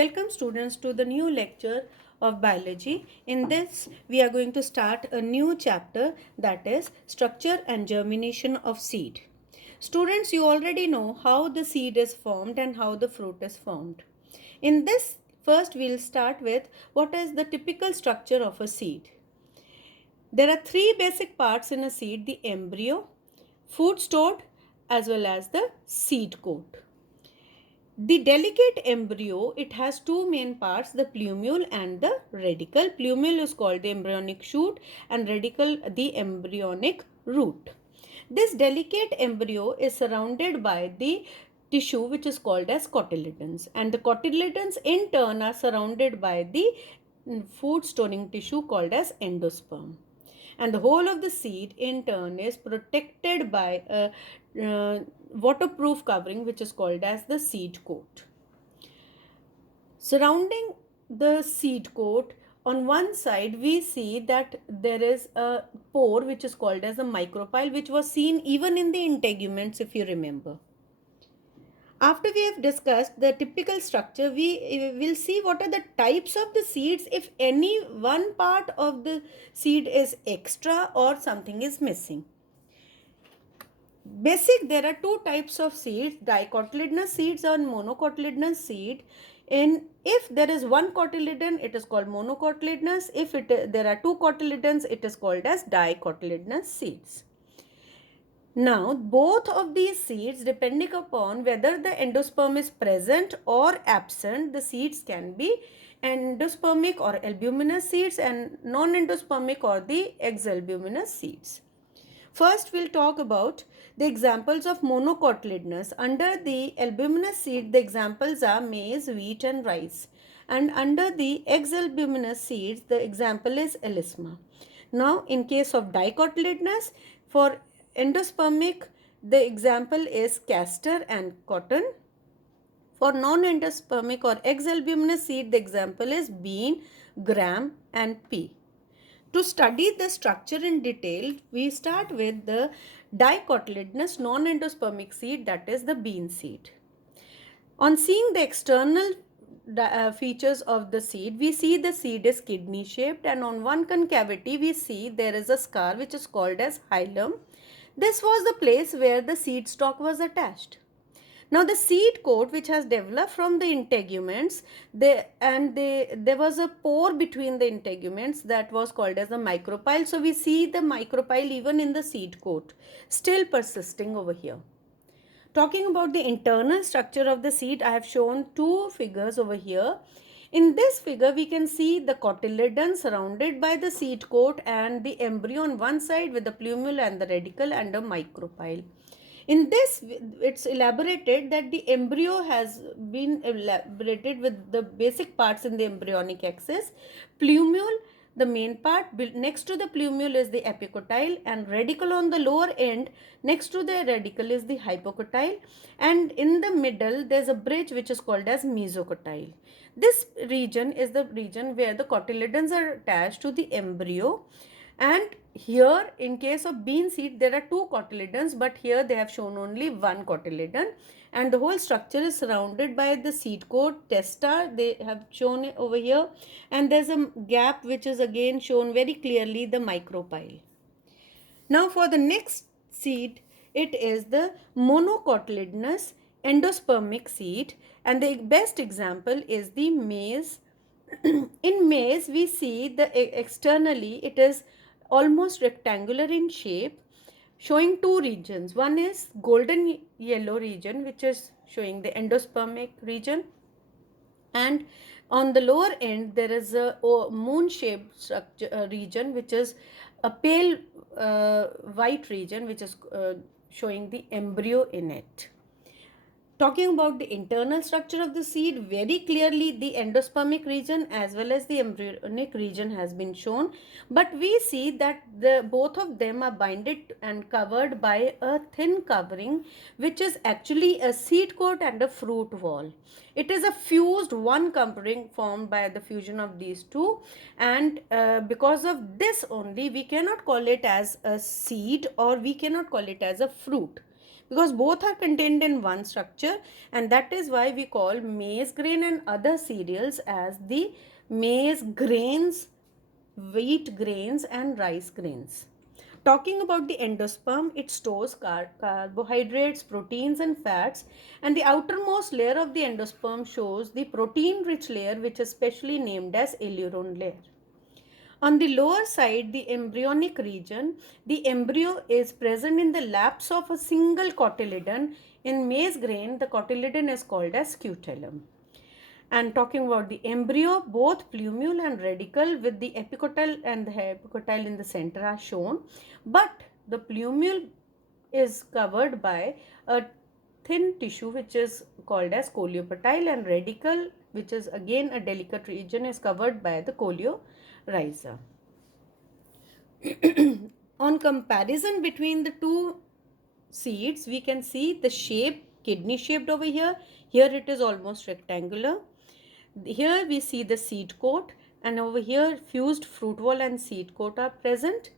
Welcome students to the new lecture of biology. In this we are going to start a new chapter, that is structure and germination of seed. Students, you already know how the seed is formed and how the fruit is formed. In this, first we'll start with what is the typical structure of a seed. There are three basic parts in a seed: the embryo, food stored, as well as the seed coat. The delicate embryo, it has two main parts, the plumule and the radicle. Plumule is called the embryonic shoot and radicle the embryonic root. This delicate embryo is surrounded by the tissue which is called as cotyledons, and the cotyledons in turn are surrounded by the food storing tissue called as endosperm, and the whole of the seed in turn is protected by a waterproof covering which is called as the seed coat. Surrounding the seed coat, on one side we see that there is a pore which is called as a micropyle, which was seen even in the integuments, if you remember. After we have discussed the typical structure, we will see what are the types of the seeds if any one part of the seed is extra or something is missing. There are two types of seeds: dicotyledonous seeds and monocotyledonous seed. If there is one cotyledon, it is called monocotyledonous. If there are two cotyledons, it is called as dicotyledonous seeds. Now, both of these seeds, depending upon whether the endosperm is present or absent, the seeds can be endospermic or albuminous seeds and non-endospermic or the exalbuminous seeds. First, we'll talk about the examples of monocotyledonous. Under the albuminous seed, the examples are maize, wheat and rice. And under the exalbuminous seeds, the example is elisma. Now, in case of dicotyledonous, for endospermic, the example is castor and cotton. For non-endospermic or exalbuminous seed, the example is bean, gram and pea. To study the structure in detail, we start with the dicotyledonous non-endospermic seed, that is the bean seed. On seeing the external features of the seed, we see the seed is kidney shaped, and on one concavity we see there is a scar which is called as hilum. This was the place where the seed stalk was attached. Now the seed coat which has developed from the integuments, there was a pore between the integuments that was called as the micropyle. So we see the micropyle even in the seed coat still persisting over here. Talking about the internal structure of the seed, I have shown two figures over here. In this figure, we can see the cotyledon surrounded by the seed coat and the embryo on one side with the plumule and the radicle and a micropyle. In this, it's elaborated that the embryo has been elaborated with the basic parts in the embryonic axis. Plumule, the main part, next to the plumule is the epicotyle, and radicle on the lower end, next to the radicle is the hypocotyle, and in the middle there's a bridge which is called as mesocotyle. This region is the region where the cotyledons are attached to the embryo. And here, in case of bean seed, there are two cotyledons, but here they have shown only one cotyledon, and the whole structure is surrounded by the seed coat, testa, they have shown it over here, and there's a gap which is again shown very clearly, the micropyle. Now for the next seed, it is the monocotyledonous endospermic seed, and the best example is the maize. In maize, we see the externally it is almost rectangular in shape, showing two regions. One is golden yellow region, which is showing the endospermic region, and on the lower end there is a moon shaped structure region, which is a pale white region, which is showing the embryo in it. Talking about the internal structure of the seed, very clearly the endospermic region as well as the embryonic region has been shown, but we see that both of them are binded and covered by a thin covering, which is actually a seed coat and a fruit wall. It is a fused one covering formed by the fusion of these two, and because of this only we cannot call it as a seed or we cannot call it as a fruit. because both are contained in one structure, and that is why we call maize grain and other cereals as the maize grains, wheat grains and rice grains. Talking about the endosperm, it stores carbohydrates, proteins and fats, and the outermost layer of the endosperm shows the protein rich layer, which is specially named as aleurone layer. On the lower side, the embryonic region, the embryo is present in the laps of a single cotyledon. In maize grain, the cotyledon is called as scutellum. And talking about the embryo, both plumule and radicle with the epicotyle and the epicotyle in the center are shown, but the plumule is covered by a thin tissue which is called as coleopatile, and radicle, which is again a delicate region, is covered by the coleorhiza. On comparison between the two seeds, we can see the shape kidney shaped over here. Here it is almost rectangular. Here we see the seed coat, and over here fused fruit wall and seed coat are present.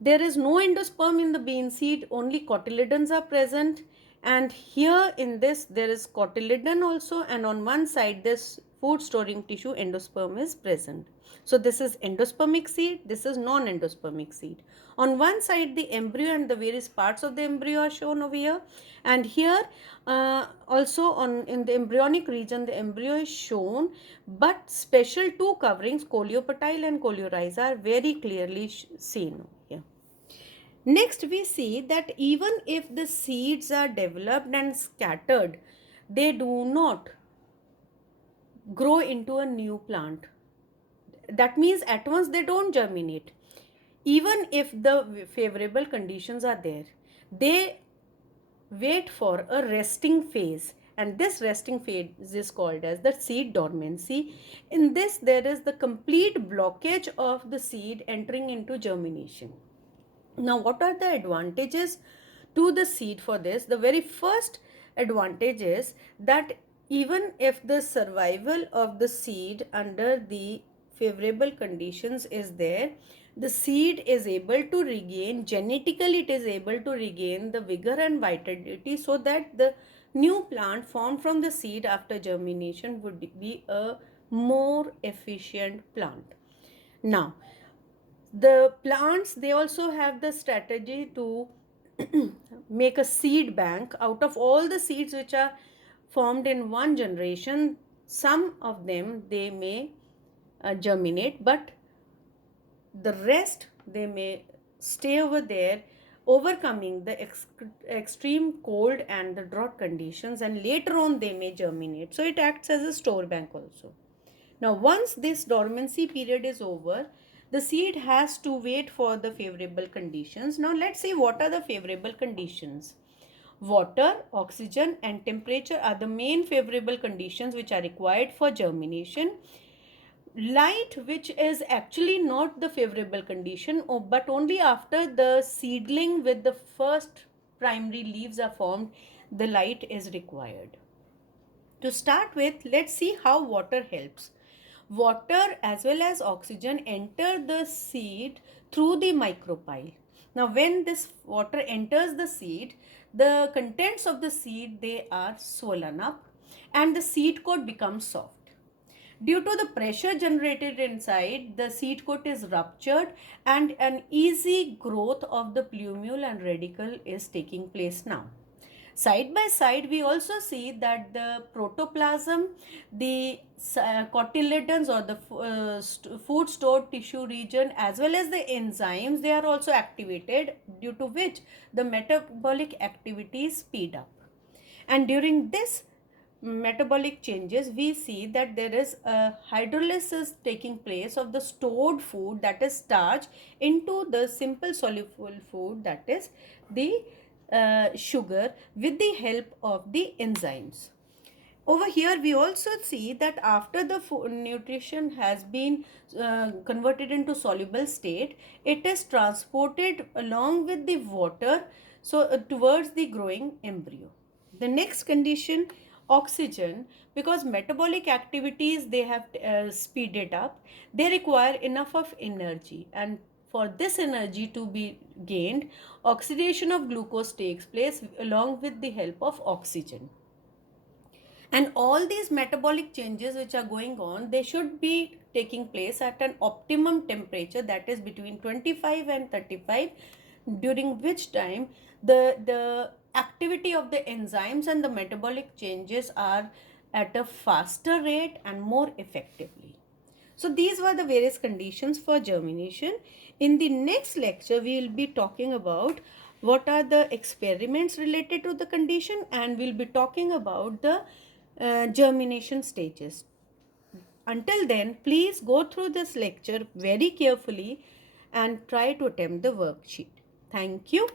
There is no endosperm in the bean seed, only cotyledons are present, and here in this there is cotyledon also, and on one side this food storing tissue endosperm is present. So this is endospermic seed, this is non-endospermic seed. On one side the embryo and the various parts of the embryo are shown over here, and here also in the embryonic region the embryo is shown, but special two coverings, coleopatile and coleorhiza, are very clearly seen here. Next, we see that even if the seeds are developed and scattered, they do not grow into a new plant. That means at once they don't germinate. Even if the favorable conditions are there, they wait for a resting phase, and this resting phase is called as the seed dormancy. In this, there is the complete blockage of the seed entering into germination. Now, what are the advantages to the seed for this? The very first advantage is that even if the survival of the seed under the favorable conditions is there, the seed is able to regain, genetically it is able to regain the vigor and vitality, so that the new plant formed from the seed after germination would be a more efficient plant. Now, the plants, they also have the strategy to make a seed bank out of all the seeds which are formed in one generation. Some of them they may germinate, but the rest they may stay over there, overcoming the extreme cold and the drought conditions, and later on they may germinate. So it acts as a store bank also. Now, once this dormancy period is over, the seed has to wait for the favorable conditions. Now, let's see what are the favorable conditions. Water, oxygen and temperature are the main favorable conditions which are required for germination. Light, which is actually not the favorable condition, but only after the seedling with the first primary leaves are formed, the light is required. To start with, let's see how water helps. Water as well as oxygen enter the seed through the micropyle. Now, when this water enters the seed, the contents of the seed, they are swollen up and the seed coat becomes soft. Due to the pressure generated inside, the seed coat is ruptured and an easy growth of the plumule and radicle is taking place now. Side by side, we also see that the protoplasm, the cotyledons or the food stored tissue region, as well as the enzymes, they are also activated, due to which the metabolic activities speed up. And during this metabolic changes, we see that there is a hydrolysis taking place of the stored food, that is starch, into the simple soluble food, that is the sugar, with the help of the enzymes. Over here, we also see that after the nutrition has been converted into soluble state, it is transported along with the water, so towards the growing embryo. The next condition, oxygen, because metabolic activities they have speeded up, they require enough of energy, and for this energy to be gained, oxidation of glucose takes place along with the help of oxygen. And all these metabolic changes which are going on, they should be taking place at an optimum temperature, that is between 25 and 35, during which time the activity of the enzymes and the metabolic changes are at a faster rate and more effectively. So these were the various conditions for germination. In the next lecture, we will be talking about what are the experiments related to the condition, and we'll be talking about the germination stages. Until then, please go through this lecture very carefully and try to attempt the worksheet. Thank you.